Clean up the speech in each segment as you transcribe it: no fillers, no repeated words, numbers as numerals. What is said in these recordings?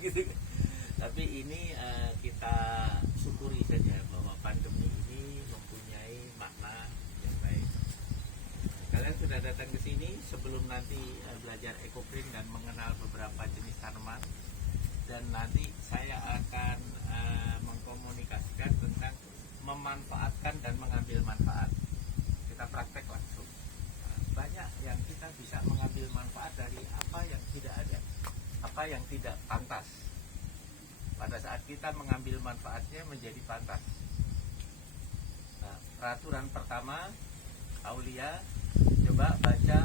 gitu. Tapi ini kita syukuri saja bahwa pandemi ini mempunyai makna yang baik. Kalian sudah datang ke sini sebelum nanti belajar ekoprint dan mengenal beberapa jenis tanaman, dan nanti saya akan mengkomunikasikan tentang memanfaatkan dan mengambil manfaat. Kita praktek langsung. Banyak yang kita bisa mengambil manfaat dari apa yang tidak ada, apa yang tidak pantas. Pada saat kita mengambil manfaatnya menjadi pantas. Nah, peraturan pertama, Aulia, coba baca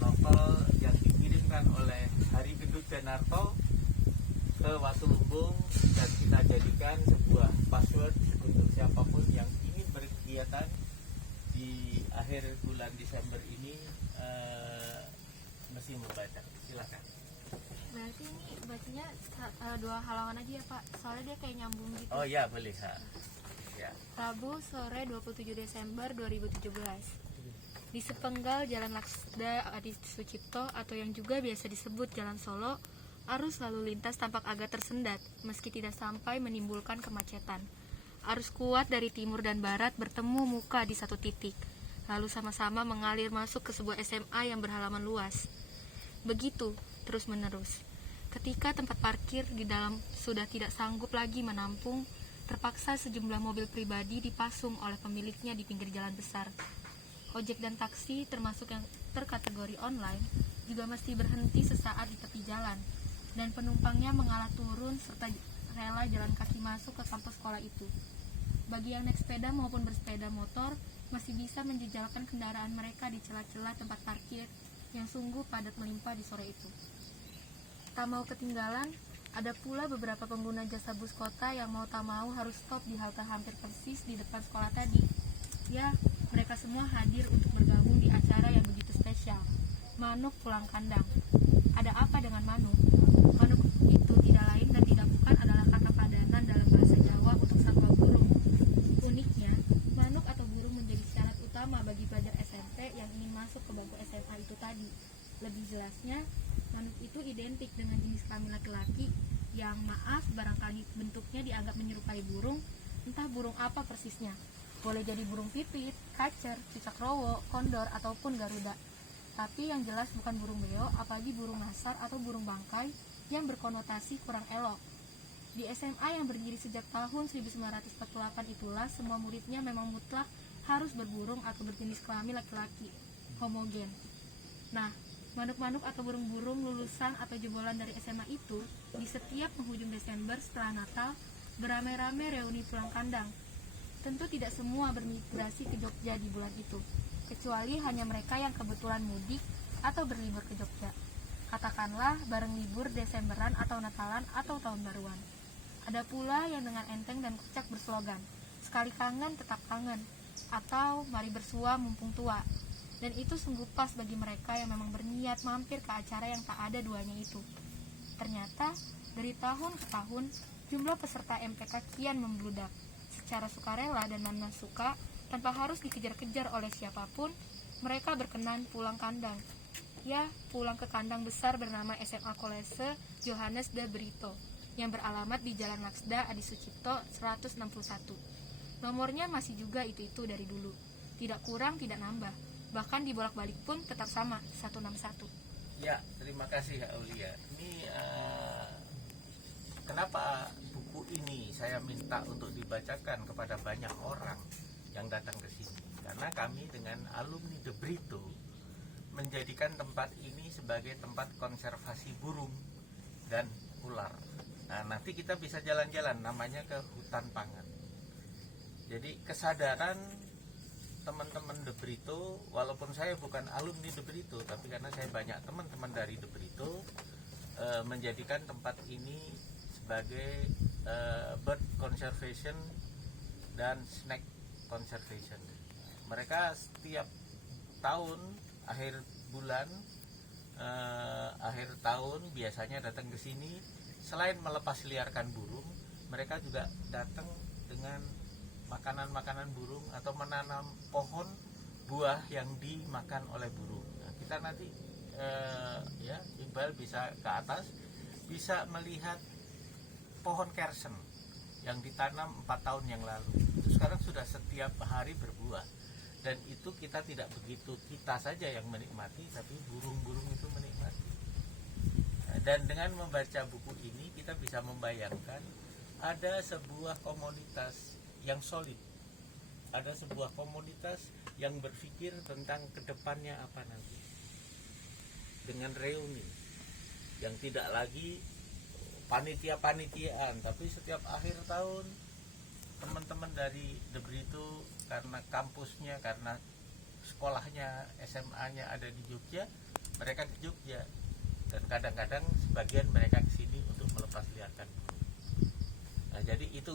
novel yang dikirimkan oleh Hari Gendut Denarto ke Wasulubung, dan kita jadikan sebuah password untuk siapapun yang ingin berkegiatan di akhir bulan Desember ini mesti membaca. Silakan. Berarti ini bacanya 2 halaman aja ya Pak, soalnya dia kayak nyambung gitu. Oh ya, boleh. Ya. Rabu sore 27 Desember 2017. Di sepenggal Jalan Laksda Adi Sucipto atau yang juga biasa disebut Jalan Solo, arus lalu lintas tampak agak tersendat meski tidak sampai menimbulkan kemacetan. Arus kuat dari timur dan barat bertemu muka di satu titik, lalu sama-sama mengalir masuk ke sebuah SMA yang berhalaman luas. Begitu terus-menerus. Ketika tempat parkir di dalam sudah tidak sanggup lagi menampung, terpaksa sejumlah mobil pribadi dipasung oleh pemiliknya di pinggir jalan besar. Ojek dan taksi, termasuk yang terkategori online, juga mesti berhenti sesaat di tepi jalan, dan penumpangnya mengalah turun serta rela jalan kaki masuk ke kampus sekolah itu. Bagi yang naik sepeda maupun bersepeda motor, masih bisa menjejalkan kendaraan mereka di celah-celah tempat parkir yang sungguh padat melimpah di sore itu. Tak mau ketinggalan, ada pula beberapa pengguna jasa bus kota yang mau tak mau harus stop di halte hampir persis di depan sekolah tadi. Ya, mereka semua hadir untuk bergabung di acara yang begitu spesial. Manuk pulang kandang. Ada apa dengan manuk? Manuk itu tidak lain dan tidak bukan adalah kata padanan dalam bahasa Jawa untuk satwa burung. Uniknya, manuk atau burung menjadi syarat utama bagi pelajar SMP yang ingin masuk ke bangku SMA itu tadi. Lebih jelasnya, manuk itu identik dengan jenis kelamin laki-laki yang maaf barangkali bentuknya dianggap menyerupai burung, entah burung apa persisnya. Boleh jadi burung pipit, kacer, cicak rowo, kondor, ataupun garuda. Tapi yang jelas bukan burung beo, apalagi burung nasar atau burung bangkai yang berkonotasi kurang elok. Di SMA yang berdiri sejak tahun 1948 itulah semua muridnya memang mutlak harus berburung atau berjenis kelamin laki-laki, homogen. Nah, manuk-manuk atau burung-burung lulusan atau jebolan dari SMA itu di setiap penghujung Desember setelah Natal beramai-ramai reuni pulang kandang. Tentu tidak semua bermigrasi ke Jogja di bulan itu, kecuali hanya mereka yang kebetulan mudik atau berlibur ke Jogja. Katakanlah bareng libur Desemberan atau Natalan atau Tahun Baruan. Ada pula yang dengan enteng dan kocak berslogan, sekali kangen tetap kangen, atau mari bersua mumpung tua. Dan itu sungguh pas bagi mereka yang memang berniat mampir ke acara yang tak ada duanya itu. Ternyata dari tahun ke tahun jumlah peserta MPK kian membludak. Secara sukarela dan mana suka, tanpa harus dikejar-kejar oleh siapapun, mereka berkenan pulang kandang. Ya, pulang ke kandang besar bernama SMA Kolese Johannes de Brito, yang beralamat di Jalan Laksda Adi Sucipto 161. Nomornya masih juga itu-itu dari dulu, tidak kurang, tidak nambah. Bahkan dibolak-balik pun tetap sama, 161. Ya, terima kasih Aulia. Ini kenapa buku ini saya minta untuk dibacakan kepada banyak orang yang datang ke sini? Karena kami dengan alumni De Brito menjadikan tempat ini sebagai tempat konservasi burung dan ular. Nah, nanti kita bisa jalan-jalan, namanya ke hutan pangan. Jadi kesadaran teman-teman De Brito, walaupun saya bukan alumni De Brito, tapi karena saya banyak teman-teman dari De Brito, menjadikan tempat ini sebagai bird conservation dan snack conservation. Mereka setiap tahun akhir bulan, akhir tahun biasanya datang ke sini. Selain melepas liarkan burung, mereka juga datang dengan makanan-makanan burung atau menanam pohon buah yang dimakan oleh burung. Nah, kita nanti ya Iqbal bisa ke atas, bisa melihat pohon kersen yang ditanam 4 tahun yang lalu. Itu sekarang sudah setiap hari berbuah. Dan itu kita tidak begitu kita saja yang menikmati, tapi burung-burung itu menikmati. Dan dengan membaca buku ini kita bisa membayangkan ada sebuah komunitas yang solid. Ada sebuah komunitas yang berpikir tentang kedepannya apa nanti. Dengan reuni yang tidak lagi panitia-panitiaan, tapi setiap akhir tahun teman-teman dari Debri itu karena kampusnya, karena sekolahnya, SMA-nya ada di Jogja, mereka ke Jogja, dan kadang-kadang sebagian mereka ke sini untuk melepas liarkan. Nah, jadi itu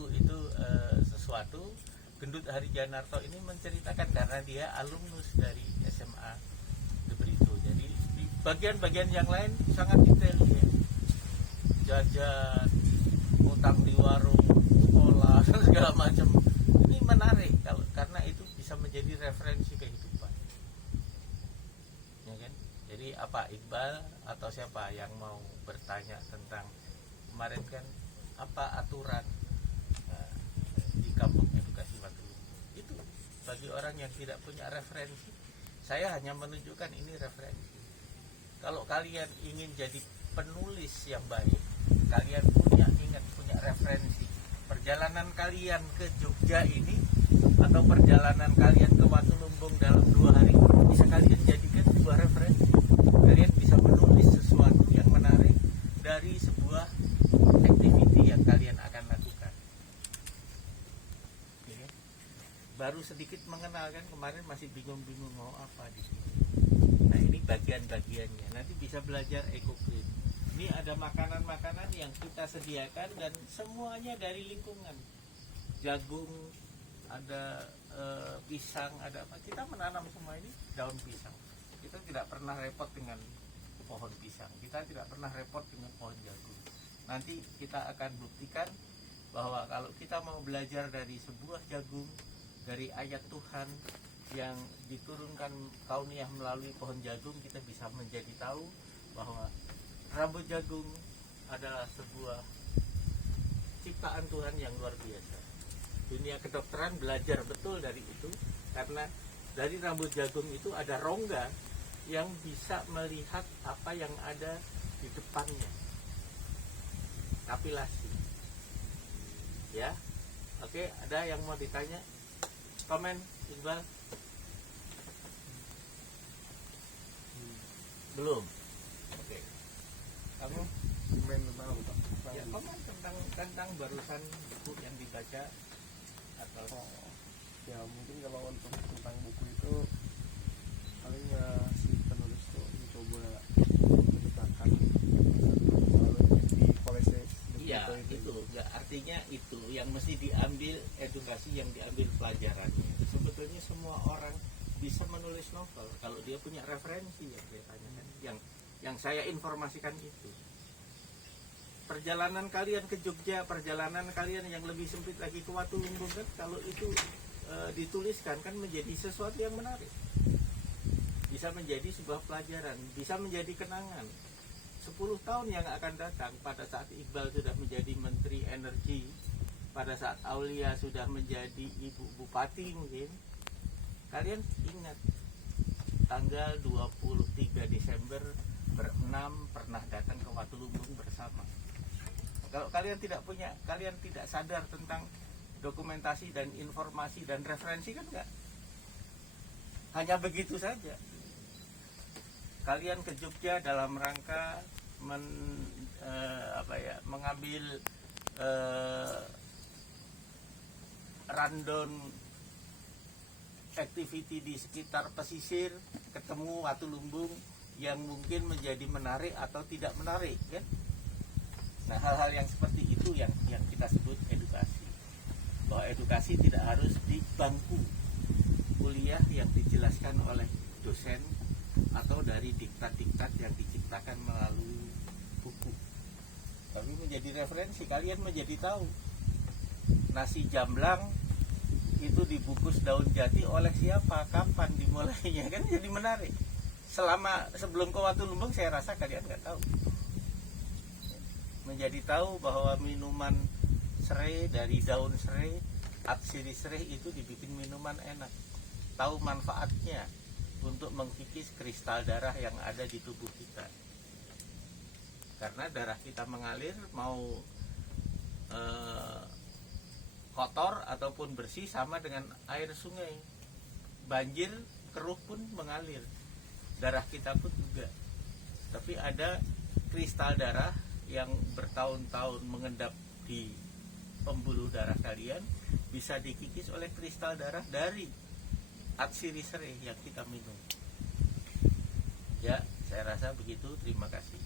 sesuatu. Gendut Harijanarto ini menceritakan karena dia alumnus dari SMA Debri itu. Jadi di bagian-bagian yang lain sangat detail ya. Jajan, utang di warung, sekolah, segala macam. Ini menarik karena itu bisa menjadi referensi kehidupan. Ya kan? Jadi apa Iqbal atau siapa yang mau bertanya tentang kemarin kan apa aturan di kampung edukasi Watulunggu? Itu bagi orang yang tidak punya referensi, saya hanya menunjukkan ini referensi. Kalau kalian ingin jadi penulis yang baik, kalian punya referensi. Perjalanan kalian ke Jogja ini atau perjalanan kalian ke Watulunggu dalam 2 hari bisa kalian jadikan sebuah referensi. Kalian bisa menulis sesuatu yang menarik dari sebuah activity yang kalian akan lakukan. Oke. Baru sedikit mengenal kan, kemarin masih bingung-bingung mau apa di sini. Nah, ini bagian-bagiannya. Nanti bisa belajar EcoGreen. Ini ada makanan-makanan yang kita sediakan dan semuanya dari lingkungan. Jagung, ada pisang, ada apa. Kita menanam semua ini daun pisang. Kita tidak pernah repot dengan pohon pisang. Kita tidak pernah repot dengan pohon jagung. Nanti kita akan buktikan bahwa kalau kita mau belajar dari sebuah jagung, dari ayat Tuhan yang diturunkan kauniyah melalui pohon jagung, kita bisa menjadi tahu bahwa rambut jagung adalah sebuah ciptaan Tuhan yang luar biasa. Dunia kedokteran belajar betul dari itu, karena dari rambut jagung itu ada rongga yang bisa melihat apa yang ada di depannya. Kapilasi. Ya. Oke, ada yang mau ditanya? Komen, Iqbal? Belum. Oke. Kamu main tentang apa, Pak? ya komen tentang barusan buku yang dibaca atau Ya mungkin kalau untuk tentang buku itu paling si penulis tuh mencoba menciptakan selalu di polisi. iya itu ya, artinya itu yang mesti diambil edukasi, yang diambil pelajarannya. Sebetulnya semua orang bisa menulis novel kalau dia punya referensi yang saya tanyakan, yang saya informasikan itu. Perjalanan kalian ke Jogja, perjalanan kalian yang lebih sempit lagi ke Watulunggu kan, kalau itu dituliskan kan menjadi sesuatu yang menarik, bisa menjadi sebuah pelajaran, bisa menjadi kenangan 10 tahun yang akan datang. Pada saat Iqbal sudah menjadi Menteri Energi, pada saat Aulia sudah menjadi Ibu Bupati, mungkin kalian ingat tanggal 23 Desember berenam pernah datang ke Watulunggu bersama. Kalau kalian tidak sadar tentang dokumentasi dan informasi dan referensi kan enggak. Hanya begitu saja. Kalian ke Jogja dalam rangka mengambil rundown activity di sekitar pesisir, ketemu Watulunggu yang mungkin menjadi menarik atau tidak menarik kan. Nah, hal-hal yang seperti itu yang kita sebut edukasi. Bahwa edukasi tidak harus di bangku kuliah yang dijelaskan oleh dosen atau dari diktat-diktat yang diciptakan melalui buku. Tapi menjadi referensi, kalian menjadi tahu nasi jamblang itu dibungkus daun jati oleh siapa, kapan dimulainya, kan jadi menarik. Sebelum ke Watulunggu saya rasa kalian nggak tahu. menjadi tahu bahwa minuman serai dari daun serai, atsiri serai itu dibikin minuman enak. Tahu manfaatnya untuk mengkikis kristal darah yang ada di tubuh kita. Karena darah kita mengalir, mau kotor ataupun bersih sama dengan air sungai. Banjir, keruh pun mengalir. Darah kita pun juga. Tapi ada kristal darah yang bertahun-tahun mengendap di pembuluh darah kalian, bisa dikikis oleh kristal darah dari atsiri serai yang kita minum. Ya, saya rasa begitu. Terima kasih.